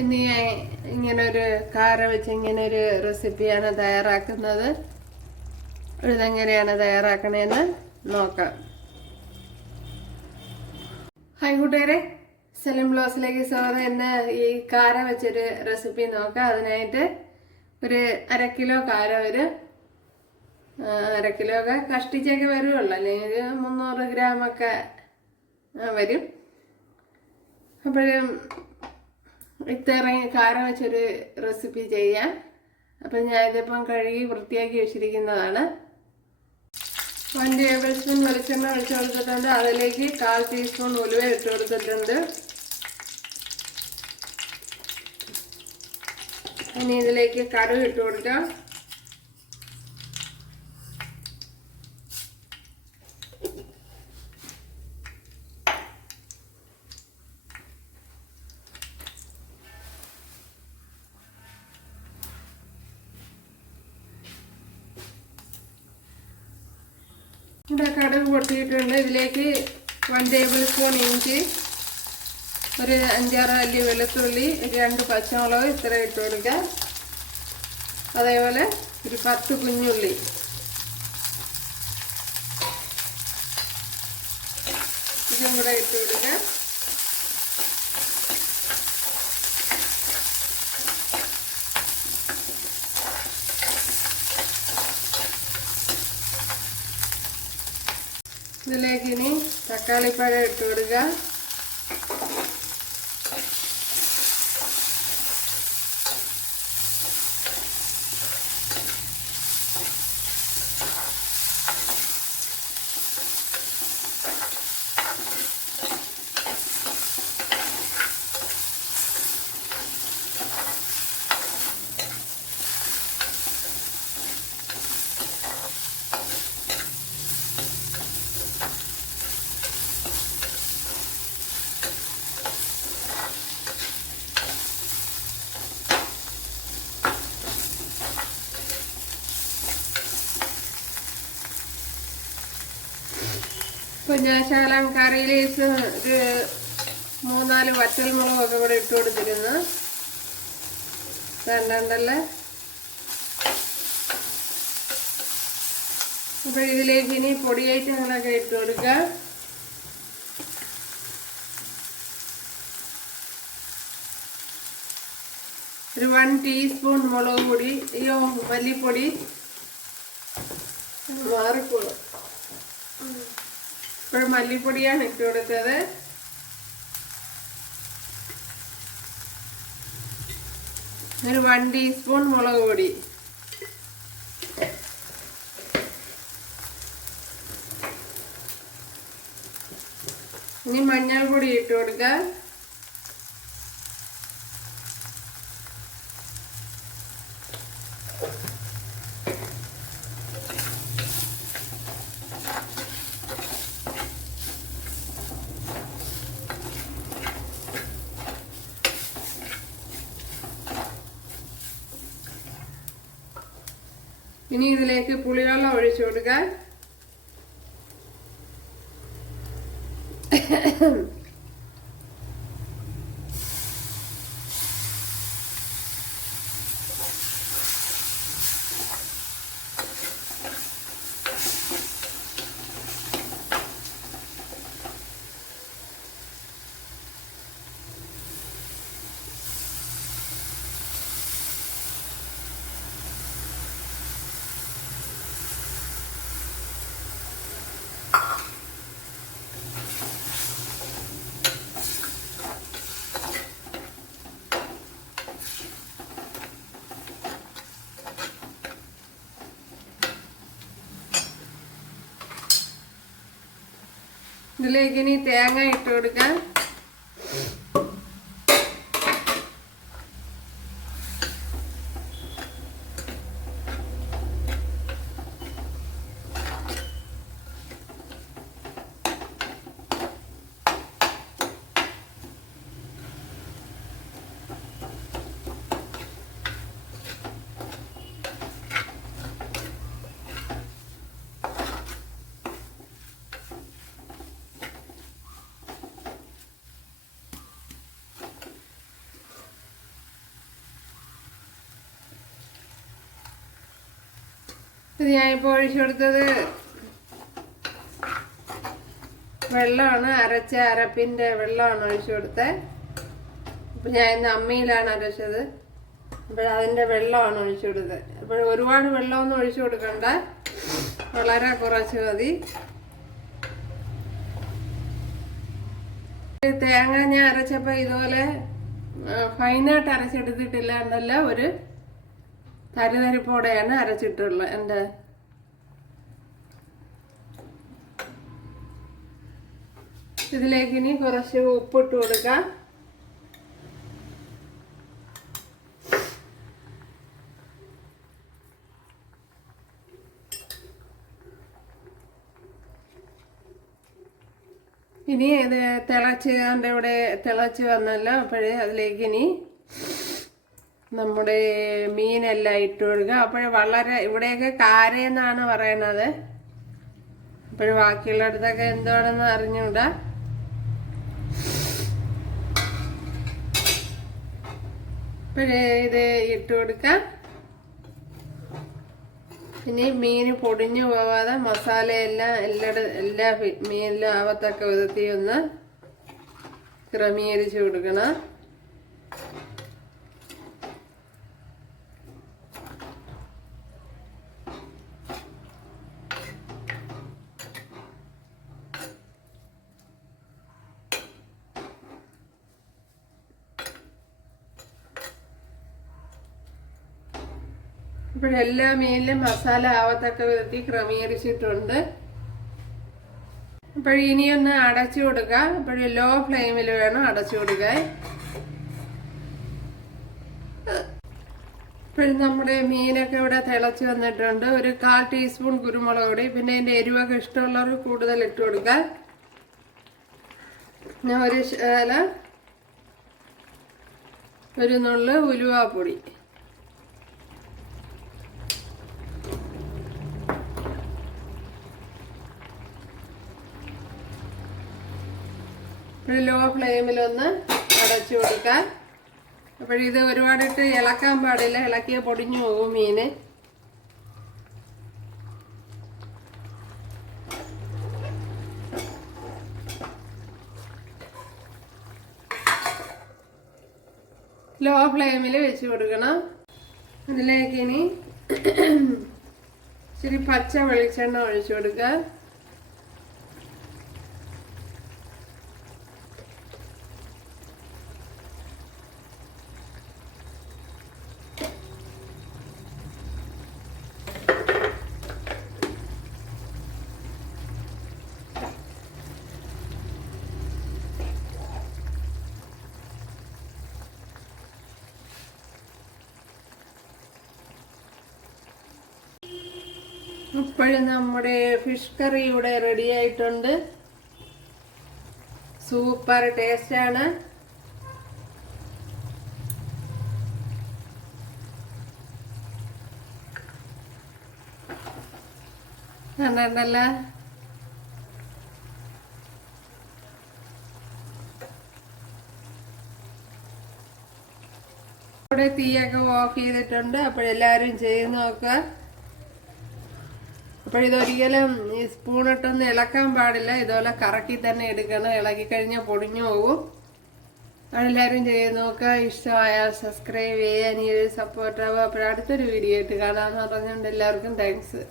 ഇനി ഇങ്ങനൊരു കാര വെച്ച് ഇങ്ങനൊരു റെസിപ്പിയാണ് തയ്യാറാക്കുന്നത്. ഇതെങ്ങനെയാണ് തയ്യാറാക്കണേന്ന് നോക്കാം. ഹായ് കൂട്ടുകാരെ, സെലിം ബ്ലോസിലേക്ക് സ്വാഗതം. ഇന്ന് ഈ കാര വെച്ചൊരു റെസിപ്പി നോക്കാം. അതിനായിട്ട് ഒരു 1/2 കിലോ കാര, ഒരു 1/2 കിലോ ഒക്കെ കഷ്ടിച്ചൊക്കെ വരുവുള്ളൂ, അല്ലെങ്കിൽ 300 ഗ്രാമൊക്കെ വരും. അപ്പോഴും ഇത്രയും കാര വെച്ചൊരു റെസിപ്പി ചെയ്യാം. അപ്പം ഞാനിതിപ്പം കഴുകി വൃത്തിയാക്കി വെച്ചിരിക്കുന്നതാണ്. 1 ടേബിൾ സ്പൂൺ വെളിച്ചെണ്ണ ഒഴിച്ച് കൊടുത്തിട്ടുണ്ട്. അതിലേക്ക് 1/4 ടീസ്പൂൺ ഉലുവ ഇട്ട് കൊടുത്തിട്ടുണ്ട്. ഇനി ഇതിലേക്ക് കടുക് ഇട്ട് കൊടുക്കാം. ഇവിടെ കടുക് പൊട്ടിയിട്ടുണ്ട്. ഇതിലേക്ക് 1 ടേബിൾ സ്പൂൺ ഇഞ്ചി, ഒരു 5-6 അല്ലി വെളുത്തുള്ളി, 2 പച്ചമുളക് ഇത്ര ഇട്ട് കൊടുക്കുക. അതേപോലെ ഒരു 10 കുഞ്ഞുള്ളി. ഇതും കൂടെ ഇട്ട് കൊടുക്കുക. ഇതിലേക്ക് ഇനി തക്കാളിപ്പഴം ഇട്ട് കൊടുക്കുക. ഇപ്പം ഞാൻ ശകലം കറി ലീവ്സ് ഒരു 3-4 വറ്റൽമുളകൊക്കെ ഇവിടെ ഇട്ട് കൊടുത്തിരുന്നു. വേണ്ടല്ലേ. അപ്പോൾ ഇതിലേക്ക് ഇനി പൊടി ഐറ്റങ്ങളൊക്കെ ഇട്ട് കൊടുക്കുക. ഒരു 1 ടീസ്പൂൺ മുളക് പൊടി, മല്ലിപ്പൊടി മാറിക്കോളും. ഇപ്പോൾ മല്ലിപ്പൊടിയാണ് ഇട്ട് കൊടുത്തത്. ഒരു 1 ടീസ്പൂൺ മുളക് പൊടി. ഇനി മഞ്ഞൾപ്പൊടി ഇട്ട് കൊടുക്കുക. ഇനി ഇതിലേക്ക് പുളിവെള്ളം ഒഴിച്ചു കൊടുക്കുക. ഇതിലേക്ക് ഇനി തേങ്ങ ഇട്ട് കൊടുക്കാം. ഇത് ഞാനിപ്പോൾ ഒഴിച്ചു കൊടുത്തത് വെള്ളമാണ്, അരച്ച അരപ്പിൻ്റെ വെള്ളമാണ് ഒഴിച്ചു കൊടുത്തത്. അപ്പം ഞാൻ ഇന്ന് അമ്മിയിലാണ് അരച്ചത്. അതിൻ്റെ വെള്ളമാണ് ഒഴിച്ചു കൊടുത്തത്. അപ്പോൾ ഒരുപാട് വെള്ളമൊന്നും ഒഴിച്ചു കൊടുക്കണ്ട, വളരെ കുറച്ച് മതി. തേങ്ങ ഞാൻ അരച്ചപ്പോൾ ഇതുപോലെ ഫൈനായിട്ട് അരച്ചെടുത്തിട്ടില്ല, എന്നല്ല ഒരു തരിതരിപ്പോടെയാണ് അരച്ചിട്ടുള്ളത്. എൻ്റെ ഇതിലേക്ക് ഇനി കുറച്ച് ഉപ്പിട്ട് കൊടുക്കാം. ഇനി ഇത് ഇവിടെ തിളച്ച് വന്നല്ലോ. അപ്പോഴേ അതിലേക്ക് ഇനി നമ്മുടെ മീനെല്ലാം ഇട്ട് കൊടുക്കുക. അപ്പോഴേ വളരെ ഇവിടെയൊക്കെ കാരയെന്നാണ് പറയണത്. അപ്പോഴ് ബാക്കിയുള്ളിടത്തൊക്കെ എന്താണെന്ന് അറിഞ്ഞൂടാ. അപ്പോഴേ ഇത് ഇട്ട് കൊടുക്കാം. ഇനി മീൻ പൊടിഞ്ഞു പോവാതെ മസാലയെല്ലാം എല്ലാ മീനിലും ആവത്തക്ക വിധത്തിൽ ഒന്ന് ക്രമീകരിച്ച് കൊടുക്കണം. ഇപ്പോഴെല്ലാ മീനിലും മസാല ആവത്തക്ക വിധത്തിൽ ക്രമീകരിച്ചിട്ടുണ്ട്. ഇനിയൊന്ന് അടച്ചു കൊടുക്കുക. ഇപ്പോഴും ലോ ഫ്ലെയിമിൽ വേണം അടച്ചു കൊടുക്കാൻ. ഇപ്പോഴും നമ്മുടെ മീനൊക്കെ ഇവിടെ തിളച്ച് വന്നിട്ടുണ്ട്. ഒരു 1/4 ടീസ്പൂൺ കുരുമുളക് പൊടി, പിന്നെ അതിൻ്റെ എരിവൊക്കെ ഇഷ്ടമുള്ളവർക്ക് കൂടുതൽ ഇട്ട് കൊടുക്കാം. പിന്നെ ഒരു നുള്ള് ഉലുവാപ്പൊടി. ലോ ഫ്ലെയിമിലൊന്ന് അടച്ചു കൊടുക്കാം. അപ്പോഴിത് ഒരുപാടിട്ട് ഇളക്കാൻ പാടില്ല, ഇളക്കിയാൽ പൊടിഞ്ഞു പോകും മീന്. ലോ ഫ്ലെയിമിൽ വെച്ച് കൊടുക്കണം. അതിലേക്ക് ഇനി ഇച്ചിരി പച്ച വെളിച്ചെണ്ണ ഒഴിച്ചു കൊടുക്കുക. ഇപ്പോഴും നമ്മുടെ ഫിഷ് കറി ഇവിടെ റെഡി ആയിട്ടുണ്ട്. സൂപ്പർ ടേസ്റ്റാണ്. കണ്ടല്ല, ഇവിടെ തീയൊക്കെ ഓഫ് ചെയ്തിട്ടുണ്ട്. അപ്പോഴെല്ലാവരും ചെയ്ത് നോക്കുക. അപ്പോഴിതൊരിക്കലും ഈ സ്പൂണിട്ടൊന്ന് ഇളക്കാൻ പാടില്ല, ഇതുപോലെ കറക്കി തന്നെ എടുക്കണം. ഇളക്കി കഴിഞ്ഞാൽ പൊടിഞ്ഞു പോകും. അതെല്ലാവരും ചെയ്ത് നോക്കുക. ഇഷ്ടമായാൽ സബ്സ്ക്രൈബ് ചെയ്യാൻ ഈ ഒരു സപ്പോർട്ടാവുക. അപ്പോഴടുത്തൊരു വീഡിയോ ആയിട്ട് കാണാമെന്ന് പറഞ്ഞുകൊണ്ട് എല്ലാവർക്കും താങ്ക്സ്.